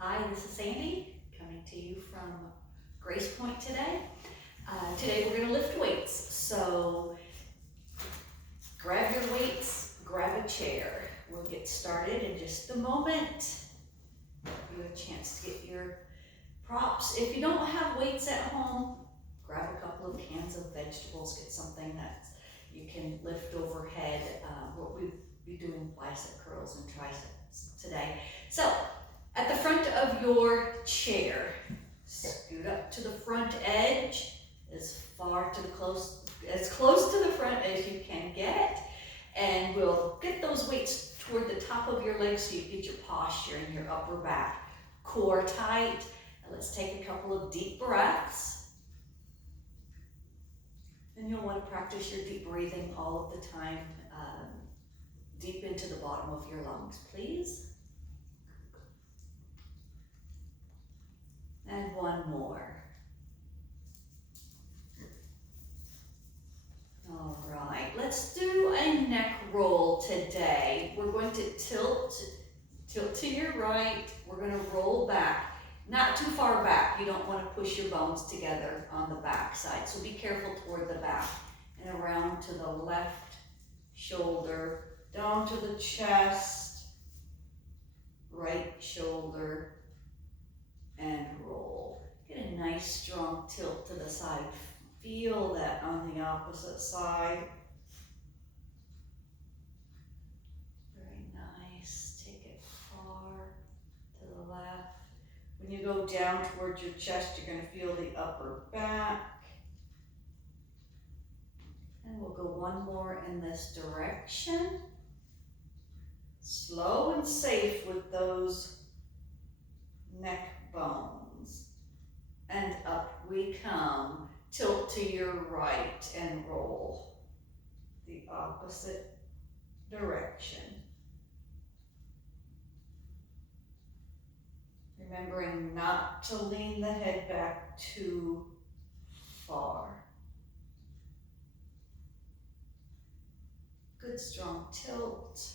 Hi, this is Sandy coming to you from Grace Point today. Today we're going to lift weights, so grab your weights, grab a chair. We'll get started in just a moment. Give you a chance to get your props. If you don't have weights at home, grab a couple of cans of vegetables, get something that you can lift overhead. We'll be doing bicep curls and triceps today. So, at the front of your chair, scoot up to the front edge as close to the front as you can get, and we'll get those weights toward the top of your legs so you get your posture and your upper back, core tight. And let's take a couple of deep breaths. And you'll want to practice your deep breathing all of the time, deep into the bottom of your lungs, please. And one more. All right, let's do a neck roll today. We're going to tilt to your right. We're going to roll back, not too far back. You don't want to push your bones together on the back side, so be careful toward the back. And around to the left shoulder, down to the chest, right shoulder, and roll. Get a nice strong tilt to the side. Feel that on the opposite side. Very nice. Take it far to the left. When you go down towards your chest, you're going to feel the upper back. And we'll go one more in this direction. Slow and safe with those neck bones. And up we come. Tilt to your right and roll the opposite direction. Remembering not to lean the head back too far. Good strong tilt.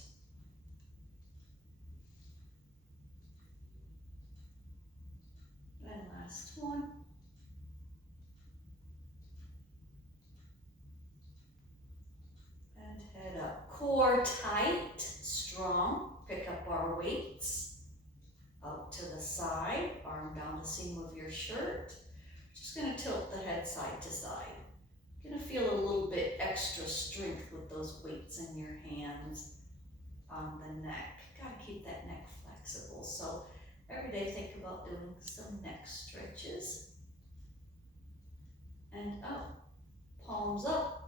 And last one. And head up. Core tight, strong. Pick up our weights. Out to the side, arm down the seam of your shirt. Just going to tilt the head side to side. Going to feel a little bit extra strength with those weights in your hands on the neck. Got to keep that neck flexible. So every day think about doing some neck stretches. And up, palms up.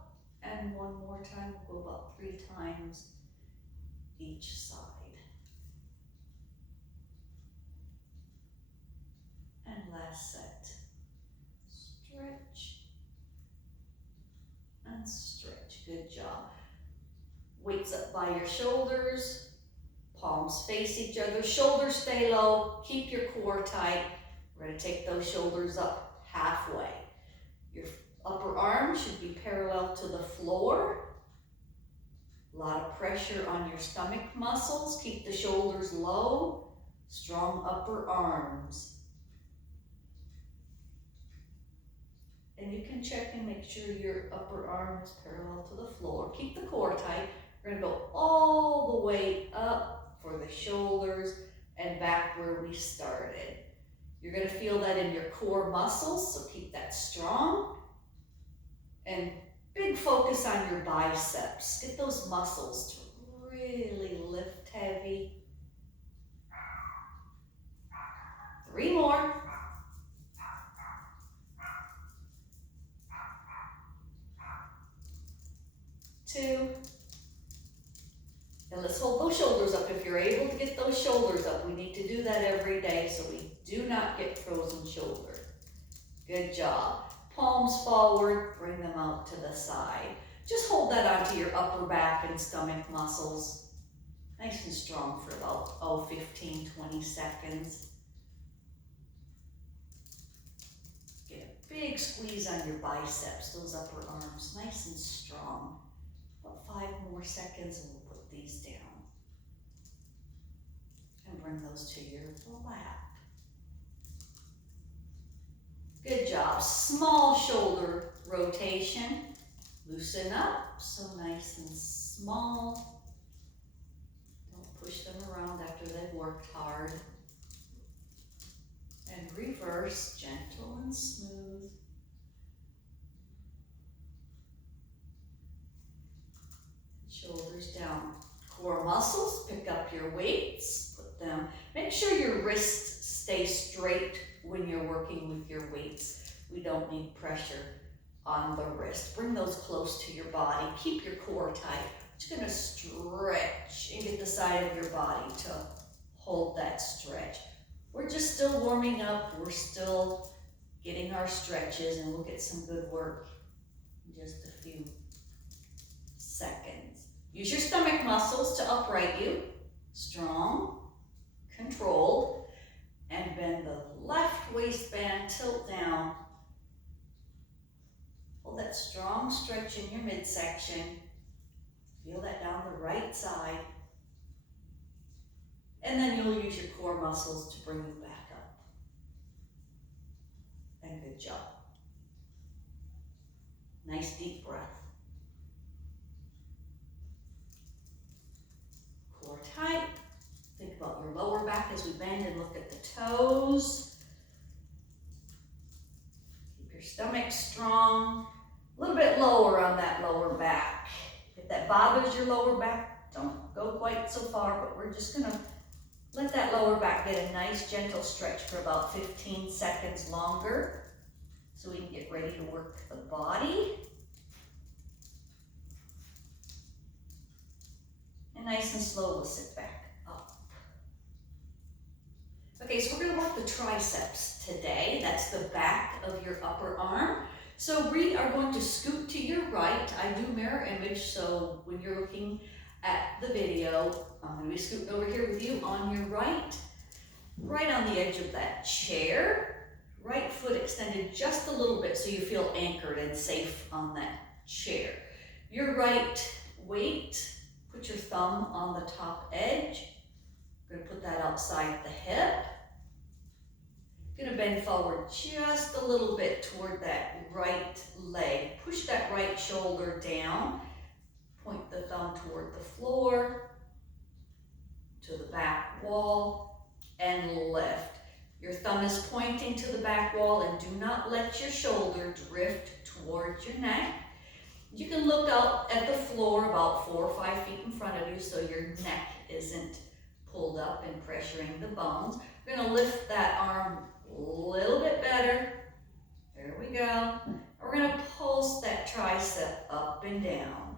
And one more time, we'll go about 3 times each side. And last set. Stretch and stretch. Good job. Weights up by your shoulders. Palms face each other. Shoulders stay low. Keep your core tight. We're going to take those shoulders up halfway. Your upper arm should be parallel to the floor. A lot of pressure on your stomach muscles. Keep the shoulders low. Strong upper arms. And you can check and make sure your upper arm is parallel to the floor. Keep the core tight. We're going to go all the way up for the shoulders and back where we started. You're going to feel that in your core muscles, so keep that strong. And big focus on your biceps. Get those muscles to really lift heavy. 3 more. 2. And let's hold those shoulders up. If you're able to get those shoulders up, we need to do that every day so we do not get frozen shoulder. Good job. Palms forward, bring them out to the side. Just hold that onto your upper back and stomach muscles. Nice and strong for about 15, 20 seconds. Get a big squeeze on your biceps, those upper arms, nice and strong. About 5 more seconds and we'll put these down. And bring those to your lap. Good job. Small shoulder rotation. Loosen up, so nice and small. Don't push them around after they've worked hard. And reverse, gentle and smooth. Shoulders down. Core muscles, pick up your weights, put them, make sure your wrists stay straight when you're working with your weights. We don't need pressure on the wrist. Bring those close to your body. Keep your core tight. You're gonna stretch and get the side of your body to hold that stretch. We're just still warming up. We're still getting our stretches, and we'll get some good work in just a few seconds. Use your stomach muscles to upright you. Strong, controlled, and bend the left waistband, tilt down. Hold that strong stretch in your midsection. Feel that down the right side. And then you'll use your core muscles to bring you back up. And good job. Nice deep breath. Core tight. Think about your lower back as we bend and look at the toes. Keep your stomach strong. A little bit lower on that lower back. If that bothers your lower back, don't go quite so far, but we're just gonna let that lower back get a nice gentle stretch for about 15 seconds longer so we can get ready to work the body. And nice and slow, we'll sit back up. Okay, so we're gonna work the triceps today. That's the back of your upper arm. So we are going to scoot to your right. I do mirror image, so when you're looking at the video, I'm gonna be scooting over here with you on your right. Right on the edge of that chair. Right foot extended just a little bit so you feel anchored and safe on that chair. Your right weight, put your thumb on the top edge. We're gonna put that outside the hip. Gonna bend forward just a little bit toward that right leg. Push that right shoulder down. Point the thumb toward the floor, to the back wall, and lift. Your thumb is pointing to the back wall, and do not let your shoulder drift towards your neck. You can look out at the floor about 4 or 5 feet in front of you so your neck isn't pulled up and pressuring the bones. We're gonna lift that arm a little bit better. There we go. We're gonna pulse that tricep up and down.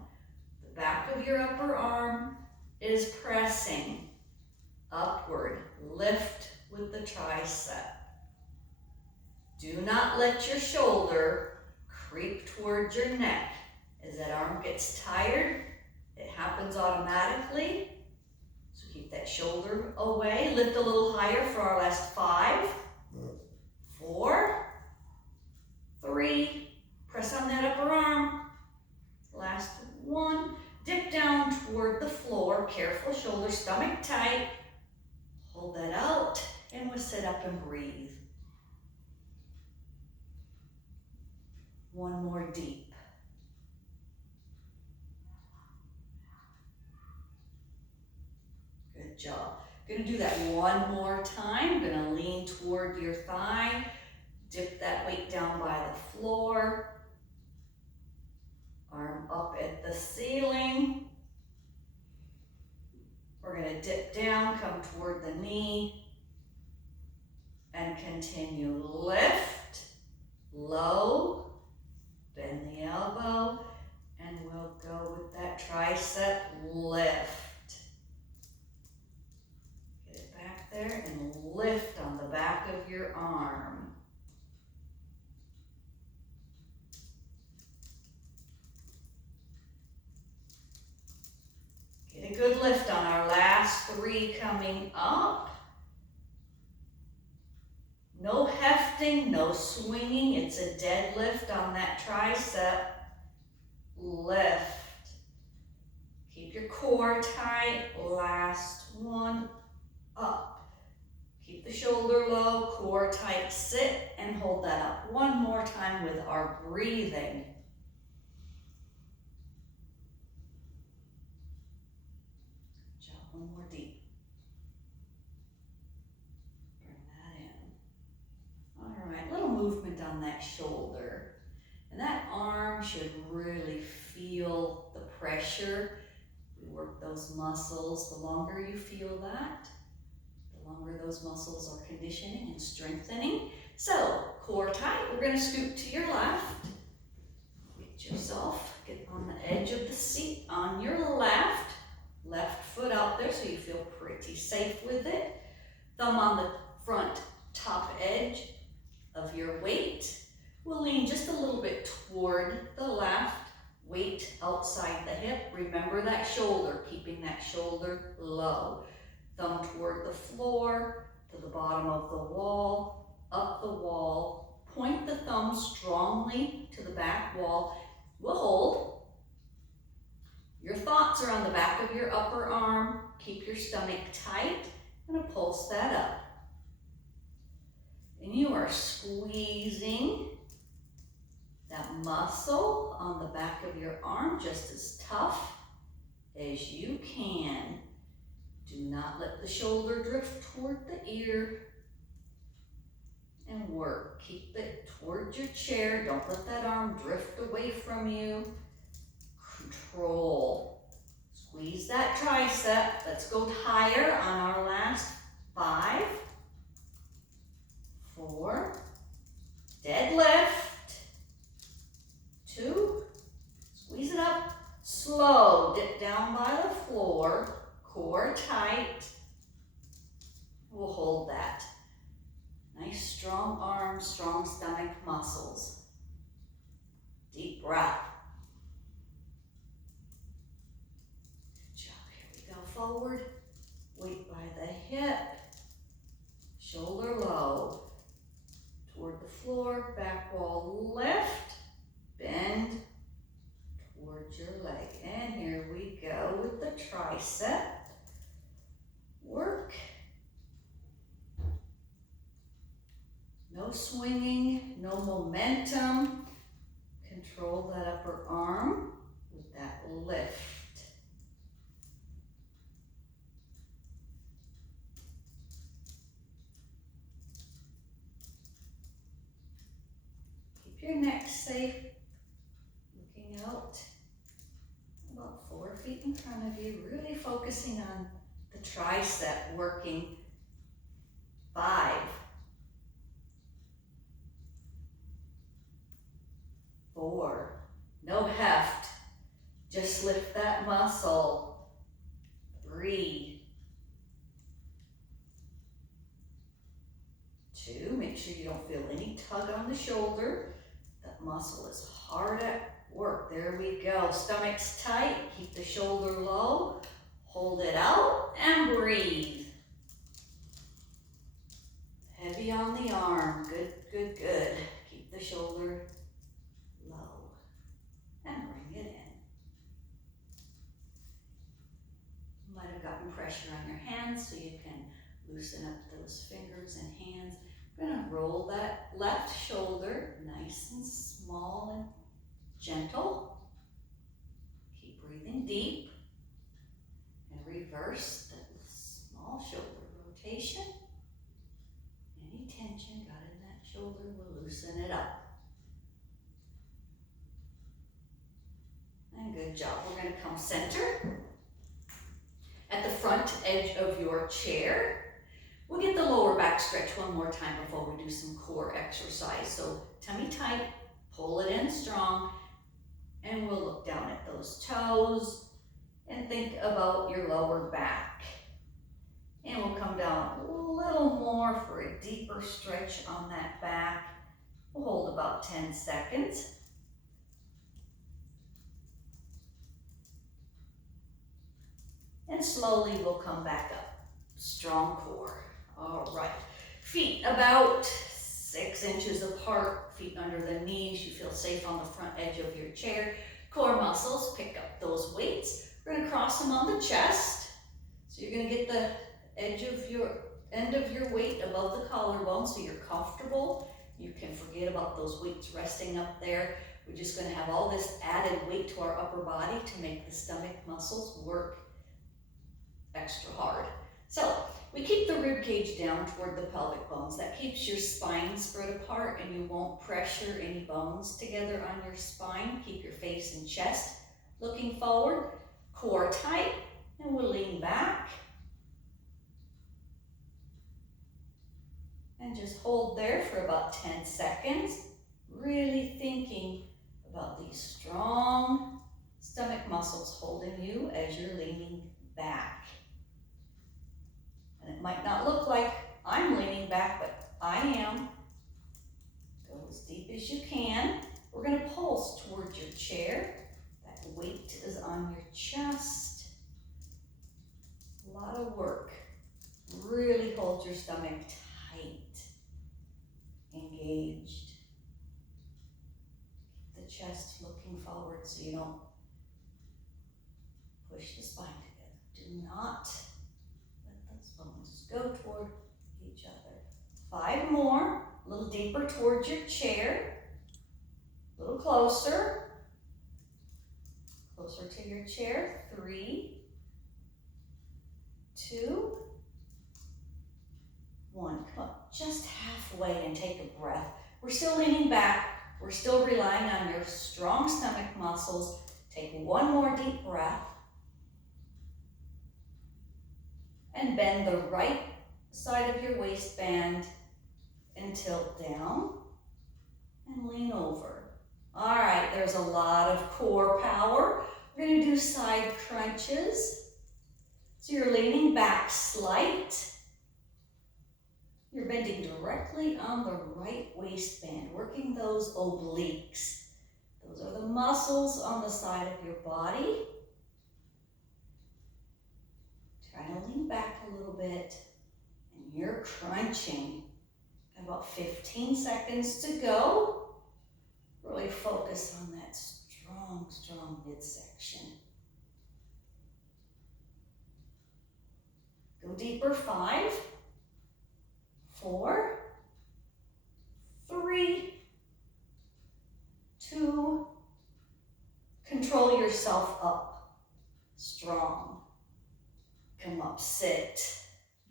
The back of your upper arm is pressing upward. Lift with the tricep. Do not let your shoulder creep towards your neck. As that arm gets tired, it happens automatically. So keep that shoulder away. Lift a little higher for our last 5, 4, 3. Press on that upper arm. Last 1. Dip down toward the floor. Careful, shoulder, stomach tight. Hold that out, and we'll sit up and breathe. 1 more deep. Good job. Gonna do that 1 more time. Gonna lean toward your thigh. Dip that weight down by the floor. Arm up at the ceiling. We're gonna dip down, come toward the knee, and continue. Lift, low, bend the elbow, and we'll go with that tricep lift. Get it back there and lift on the back of your arm. Get a good lift on our last 3 coming up. No hefting, no swinging. It's a dead lift on that tricep. Lift. Keep your core tight. Last 1 up. Keep the shoulder low, core tight. Sit and hold that up one more time with our breathing. Good job, one more deep. Bring that in. All right, little movement on that shoulder. And that arm should really feel the pressure. We work those muscles. The longer you feel that, the longer those muscles are conditioning and strengthening. So, core tight, we're gonna scoot to your left. Get yourself, get on the edge of the seat on your left. Left foot out there so you feel pretty safe with it. Thumb on the front top edge of your weight. We'll lean just a little bit toward the left. Weight outside the hip. Remember that shoulder, keeping that shoulder low. Thumb toward the floor, to the bottom of the wall, up the wall. Point the thumb strongly to the back wall. We'll hold. Your thoughts are on the back of your upper arm. Keep your stomach tight. I'm going to pulse that up. And you are squeezing that muscle on the back of your arm just as tough as you can. Do not let the shoulder drift toward the ear. And work. Keep it towards your chair. Don't let that arm drift away from you. Control. Squeeze that tricep. Let's go higher on our last 5, 4, deadlift. 2, squeeze it up, slow, dip down by the floor, core tight. We'll hold that. Nice strong arms, strong stomach muscles. Deep breath. Good job, here we go, forward, weight by the hip, shoulder low, toward the floor, back wall lift. Bend towards your leg. And here we go with the tricep. Work. No swinging, no momentum. Control that upper arm with that lift. Keep your neck safe. Out about 4 feet in front of you, really focusing on the tricep, working. 5, 4, no heft, just lift that muscle. 3, 2, make sure you don't feel any tug on the shoulder. That muscle is hard at work. There we go. Stomach's tight. Keep the shoulder low. Hold it out and breathe. Heavy on the arm. Good, good, good. Keep the shoulder low and bring it in. You might have gotten pressure on your hands, so you can loosen up those fingers and hands. We're going to roll that left shoulder nice and small and gentle. Keep breathing deep. And reverse the small shoulder rotation. Any tension got in that shoulder, we'll loosen it up. And good job. We're going to come center. At the front edge of your chair, we'll get the lower back stretch one more time before we do some core exercise. So tummy tight, pull it in strong, and we'll look down at those toes and think about your lower back. And we'll come down a little more for a deeper stretch on that back. We'll hold about 10 seconds. And slowly we'll come back up. Strong core. All right. Feet about 6 inches apart, feet under the knees. You feel safe on the front edge of your chair. Core muscles, pick up those weights. We're going to cross them on the chest. So you're going to get the edge of your end of your weight above the collarbone so you're comfortable You can forget about those weights resting up there. We're just going to have all this added weight to our upper body to make the stomach muscles work extra hard. So we keep the rib cage down toward the pelvic bones. That keeps your spine spread apart and you won't pressure any bones together on your spine. Keep your face and chest looking forward, core tight, and we'll lean back. And just hold there for about 10 seconds, really thinking about these strong stomach muscles holding you as you're leaning back. And it might not look like I'm leaning back, but I am. Go as deep as you can. We're going to pulse towards your chair. That weight is on your chest. A lot of work. Really hold your stomach tight, engaged. Keep the chest looking forward so you don't push the spine together. Do not let those bones go toward each other. 5 more. A little deeper towards your chair. A little closer. Closer to your chair. 3, 2, 1. Come up just halfway and take a breath. We're still leaning back. We're still relying on your strong stomach muscles. Take one more deep breath. And bend the right side of your waistband and tilt down and lean over. All right, there's a lot of core power. We're going to do side crunches. So you're leaning back slight. You're bending directly on the right waistband, working those obliques. Those are the muscles on the side of your body. Try to lean back a little bit, and you're crunching. Got about 15 seconds to go. Really focus on that strong midsection. Go deeper. 5, 4, 3, 2, control yourself up. Strong. Come up, sit.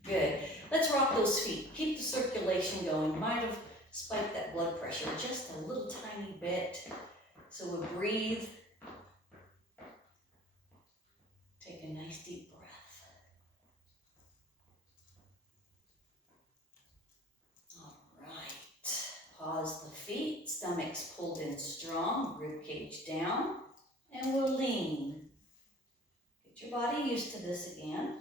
Good. Let's rock those feet. Keep the circulation going. Might have spiked that blood pressure just a little tiny bit. So we'll breathe. Take a nice deep breath. All right. Pause the feet. Stomach's pulled in strong. Rib cage down. And we'll lean. Get your body used to this again.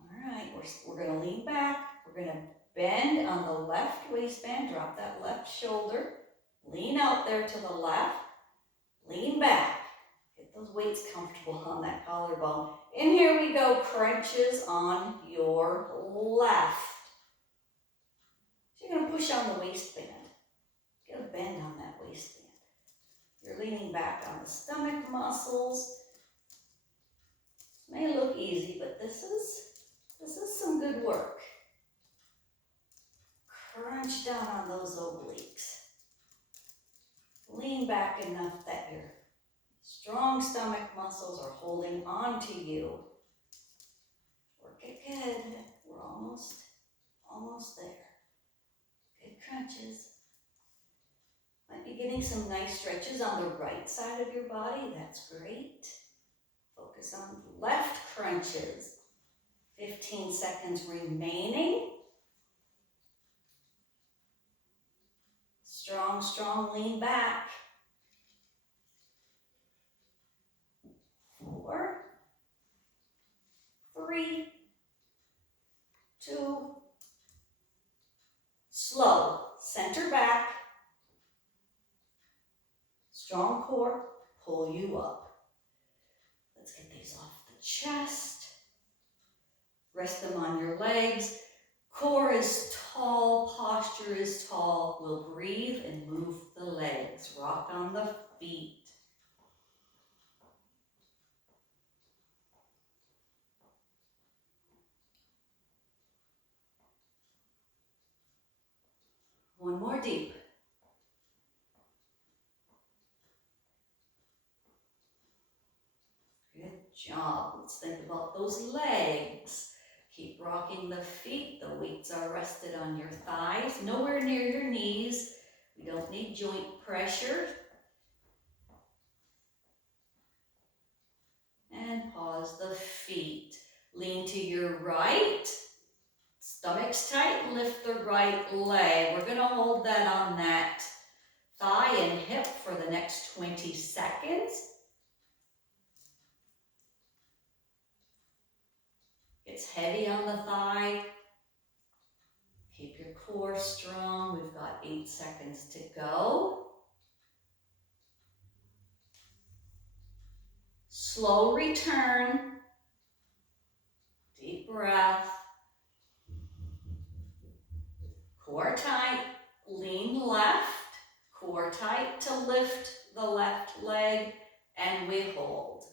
All right. We're going to lean back. We're going to bend on the left waistband. Drop that left shoulder. Lean out there to the left. Lean back. Get those weights comfortable on that collarbone. And here we go, crunches on your left. So you're going to push on the waistband. Get a bend on that waistband. You're leaning back on the stomach muscles. This may look easy, but this is some good work. Crunch down on those obliques. Lean back enough that your strong stomach muscles are holding on to you. Work it good. We're almost there. Good crunches. Might be getting some nice stretches on the right side of your body. That's great. Focus on left crunches. 15 seconds remaining. Strong, lean back. 4, 3, 2, slow, center back. Strong core, pull you up. Let's get these off the chest. Rest them on your legs. Core is tall, posture is tall. We'll breathe and move the legs. Rock on the feet. One more deep. Good job. Let's think about those legs. Keep rocking the feet. The weights are rested on your thighs, nowhere near your knees. We don't need joint pressure. And pause the feet. Lean to your right. Stomach's tight. Lift the right leg. We're going to hold that on that thigh and hip for the next 20 seconds. It's heavy on the thigh. Keep your core strong. We've got 8 seconds to go. Slow return. Deep breath. Core tight. Lean left. Core tight to lift the left leg, and we hold.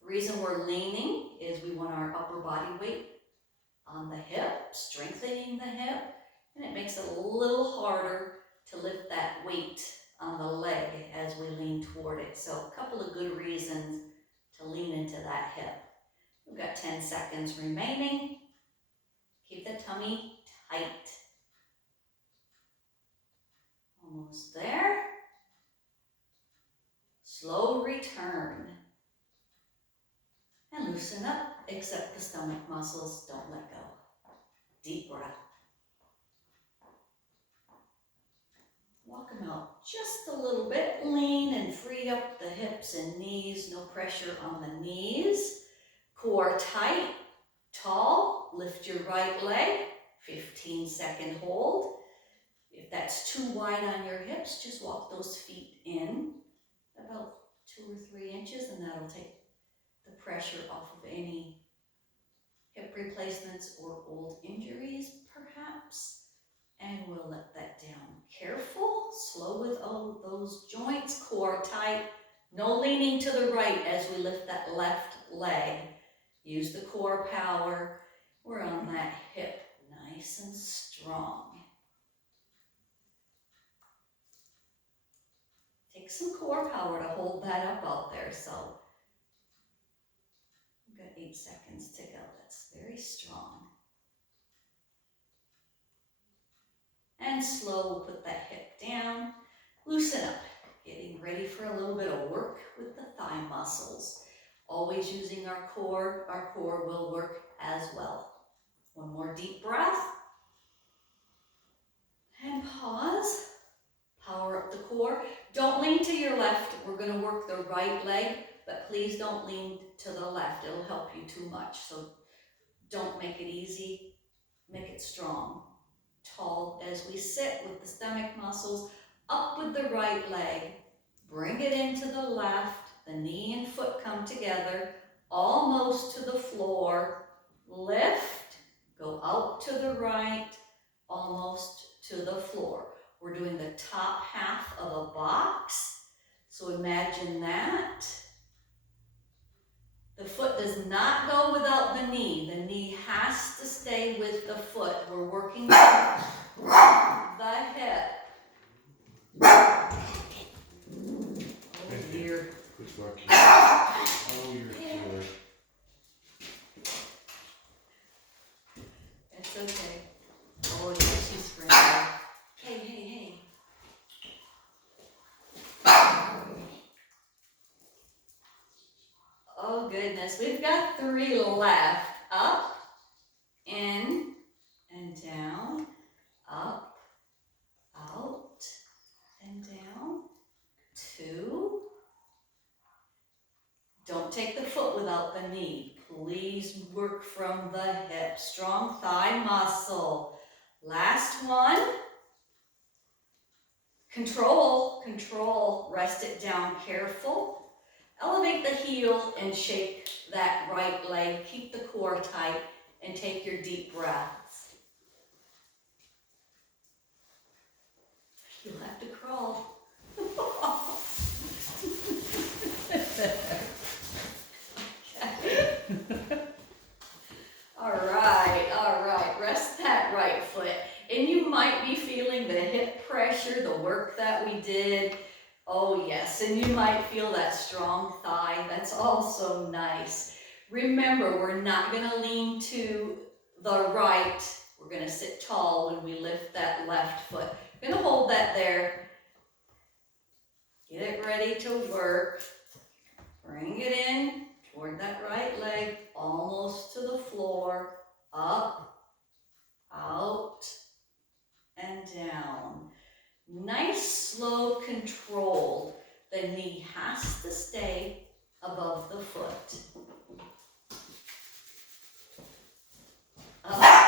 The reason we're leaning is we want our upper body weight on the hip, strengthening the hip, and it makes it a little harder to lift that weight on the leg as we lean toward it. So a couple of good reasons to lean into that hip. We've got 10 seconds remaining. Keep the tummy tight. Almost there. Slow return. And loosen up, except the stomach muscles. Don't let go. Deep breath. Walk them out just a little bit. Lean and free up the hips and knees. No pressure on the knees. Core tight, tall. Lift your right leg. 15-second hold. If that's too wide on your hips, just walk those feet in about 2 or 3 inches, and that'll take the pressure off of any hip replacements or old injuries, perhaps. And we'll let that down. Careful, slow with all those joints, core tight. No leaning to the right as we lift that left leg. Use the core power. We're on that hip, nice and strong. Take some core power to hold that up out there. So we've got 8 seconds to go. That's very strong. And slow, put that hip down. Loosen up. Getting ready for a little bit of work with the thigh muscles. Always using our core. Our core will work as well. One more deep breath. And pause. Power up the core. Don't lean to your left. We're going to work the right leg, but please don't lean to the left. It'll help you too much. So don't make it easy. Make it strong. Tall as we sit with the stomach muscles. Up with the right leg. Bring it into the left. The knee and foot come together. Almost to the floor. Lift. Go out to the right. Almost to the floor. We're doing the top half of a box. So imagine that. The foot does not go without the knee. The knee has to stay with the foot. We're working the hip. Oh dear. Good luck. Oh, you're a killer. It's okay. Oh yeah, she's friendly. Hey, hey, hey. Oh goodness, we've got 3 left. Up, in, and down. Up, out, and down. 2. Don't take the foot without the knee. Please work from the hip. Strong thigh muscle. Last one. Control, control. Rest it down, careful. Elevate the heel and shake that right leg. Keep the core tight and take your deep breaths. You'll have to crawl. Okay. All right. Rest that right foot. pressure, the work that we did. Oh yes, and you might feel that strong thigh. That's also nice. Remember, we're not gonna lean to the right. We're gonna sit tall when we lift that left foot. Gonna hold that there. Get it ready to work. Bring it in toward that right leg, almost to the floor. Up, out, and down. Nice, slow, controlled. The knee has to stay above the foot. Up.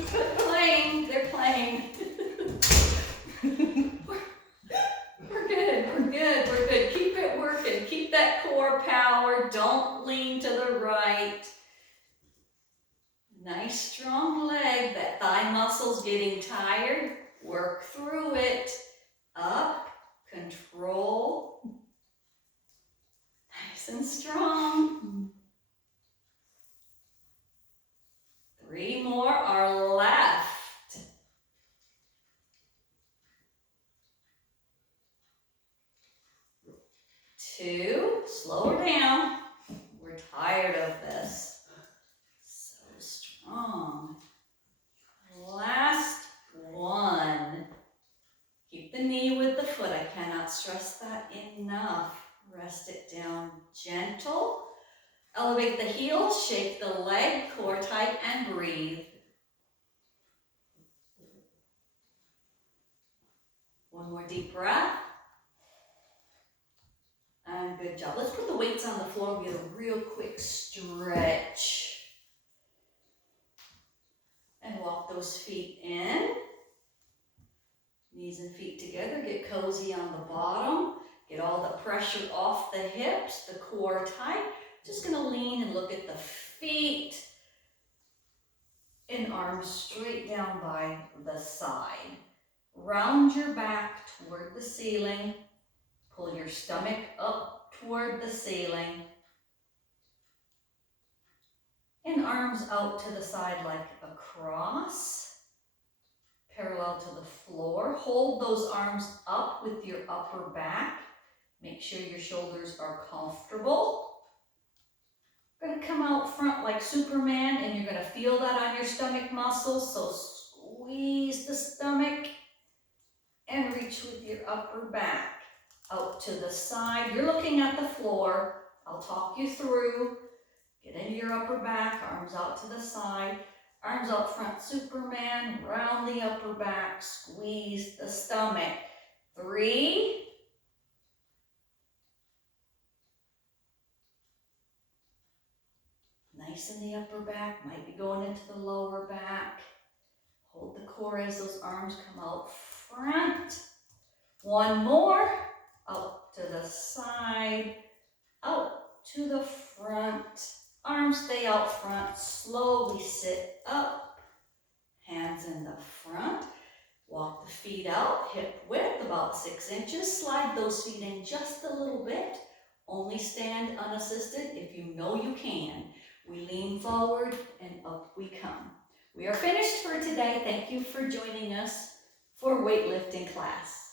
They're playing. They're playing. We're good. Keep it working. Keep that core power. Don't lean to the right. Nice strong leg. That thigh muscle's getting tired. Work through it. Up, control. Nice and strong. 3 more are left. 2, slow her down. We're tired of this. So strong. Last one. Keep the knee with the foot. I cannot stress that enough. Rest it down gentle. Elevate the heels, shake the leg, core tight, and breathe. One more deep breath. And good job. Let's put the weights on the floor and get a real quick stretch. And walk those feet in. Knees and feet together. Get cozy on the bottom. Get all the pressure off the hips, the core tight. Just gonna lean and look at the feet. And arms straight down by the side. Round your back toward the ceiling. Pull your stomach up toward the ceiling. And arms out to the side like a cross. Parallel to the floor. Hold those arms up with your upper back. Make sure your shoulders are comfortable. You're going to come out front like Superman, and you're going to feel that on your stomach muscles. So squeeze the stomach and reach with your upper back out to the side. You're looking at the floor. I'll talk you through. Get into your upper back, arms out to the side. Arms out front, Superman, round the upper back, squeeze the stomach. 3. Nice in the upper back, might be going into the lower back. Hold the core as those arms come out front. 1 more, out to the side, out to the front. Arms stay out front, slowly sit up, hands in the front. Walk the feet out, hip width, about 6 inches. Slide those feet in just a little bit. Only stand unassisted if you know you can. We lean forward and up we come. We are finished for today. Thank you for joining us for weightlifting class.